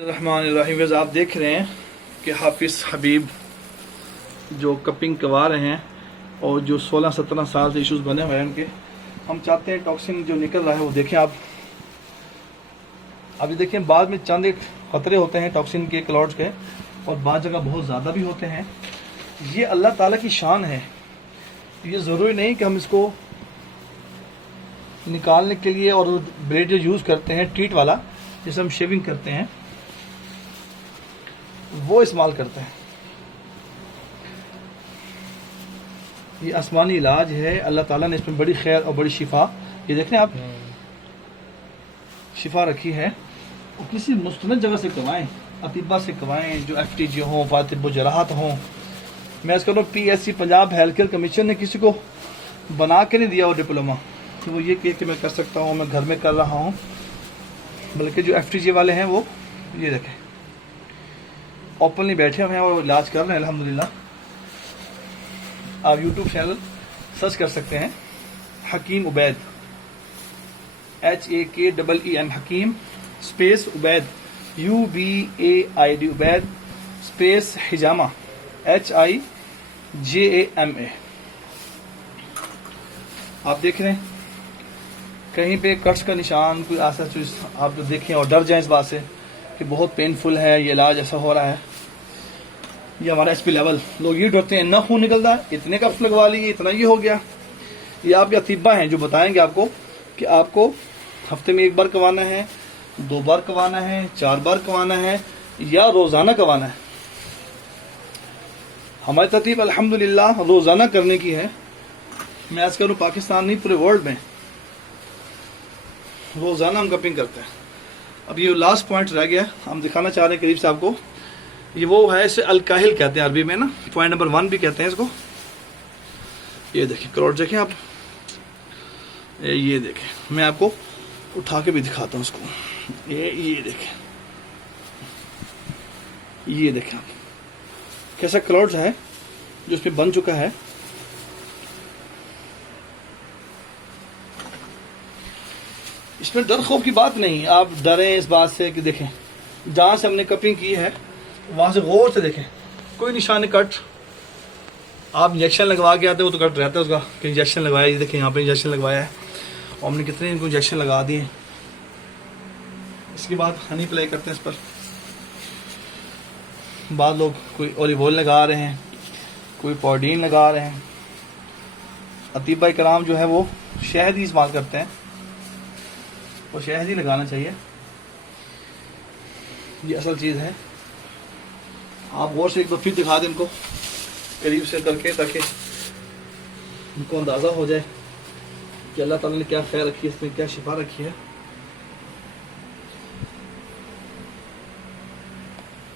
الرحمن الرحیم. آپ دیکھ رہے ہیں کہ حافظ حبیب جو کپنگ کروا رہے ہیں اور جو 16-17 سال سے ایشوز بنے ہوئے ہیں ان کے، ہم چاہتے ہیں ٹاکسن جو نکل رہا ہے وہ دیکھیں آپ. ابھی دیکھیں بعد میں چند ایک خطرے ہوتے ہیں ٹاکسن کے، کلاؤڈز کے، اور بعض جگہ بہت زیادہ بھی ہوتے ہیں. یہ اللہ تعالیٰ کی شان ہے. یہ ضروری نہیں کہ ہم اس کو نکالنے کے لیے اور بلیڈ جو یوز کرتے ہیں ٹریٹ والا جسے ہم شیونگ کرتے ہیں وہ استعمال کرتے ہیں. یہ آسمانی علاج ہے. اللہ تعالیٰ نے اس میں بڑی خیر اور بڑی شفا، یہ دیکھیں آپ، شفا رکھی ہے. اور کسی مستند جگہ سے کروائیں، اطباء سے کروائیں جو FTG ہوں، فاطب و جراحت ہوں. میں اس کروں PSC Punjab health care commission نے کسی کو بنا کے نہیں دیا وہ ڈپلوما کہ وہ یہ کہ میں کر سکتا ہوں، میں گھر میں کر رہا ہوں. بلکہ جو FTG والے ہیں وہ یہ دیکھیں اوپنلی بیٹھے ہوئے ہیں اور علاج کر رہے ہیں الحمدللہ. آپ YouTube چینل سرچ کر سکتے ہیں Hakeem Ubaid, HAKEEM Hakeem space Ubaid UBAID Ubaid space Hijama HIJAMA. آپ دیکھ رہے ہیں کہیں پہ کٹس کا نشان کوئی ایسا چیز آپ جو دیکھیں اور ڈر جائیں اس بات سے کہ بہت پینفل ہے یہ علاج ایسا ہو رہا ہے. یہ ہمارا SP لیول. لوگ یہ ڈرتے ہیں اتنا خون نکلتا ہے، اتنے کپس لگوا لیے، اتنا یہ ہو گیا. یہ آپ کے اطباء ہیں جو بتائیں گے آپ کو کہ آپ کو ہفتے میں 1 بار کروانا ہے، 2 بار کروانا ہے، 4 بار کروانا ہے یا روزانہ کروانا ہے. ہماری ترتیب الحمدللہ روزانہ کرنے کی ہے. میں آج کروں پاکستان نہیں پورے ورلڈ میں روزانہ ہم کپنگ کرتے ہیں. اب یہ لاسٹ پوائنٹ رہ گیا ہم دکھانا چاہ رہے ہیں قریب سے آپ کو. یہ وہ ہے اسے الکاہل کہتے ہیں عربی میں نا، پوائنٹ نمبر 1 بھی کہتے ہیں اس کو. یہ دیکھیں کروٹ دیکھیں آپ، یہ دیکھیں میں آپ کو اٹھا کے بھی دکھاتا ہوں اس کو. یہ دیکھیں، یہ دیکھیں آپ کیسا کلاؤڈز ہے جو اس پہ بن چکا ہے. اس میں ڈر خوف کی بات نہیں. آپ ڈریں اس بات سے کہ دیکھیں جہاں سے ہم نے کپنگ کی ہے وہاں سے غور سے دیکھیں کوئی نشان کٹ. آپ انجیکشن لگوا کے آتے ہیں وہ تو کٹ رہتا ہے اس کا کہ انجیکشن لگوایا. یہ دیکھیں یہاں پہ انجیکشن لگوایا ہے اور ہم نے کتنے ان کو انجیکشن لگا دیے. اس کے بعد ہنی اپلائی کرتے ہیں اس پر. بعض لوگ کوئی اولیو آئل لگا رہے ہیں، کوئی پوڈین لگا رہے ہیں. اطباء کرام جو ہے وہ شہد ہی استعمال کرتے ہیں، وہ شہد ہی لگانا چاہیے. یہ اصل چیز ہے. آپ غور سے ایک بار پھر دکھا دیں ان کو قریب سے کر کے تاکہ ان کو اندازہ ہو جائے کہ اللہ تعالیٰ نے کیا خیر رکھی ہے، اس میں کیا شفا رکھی ہے.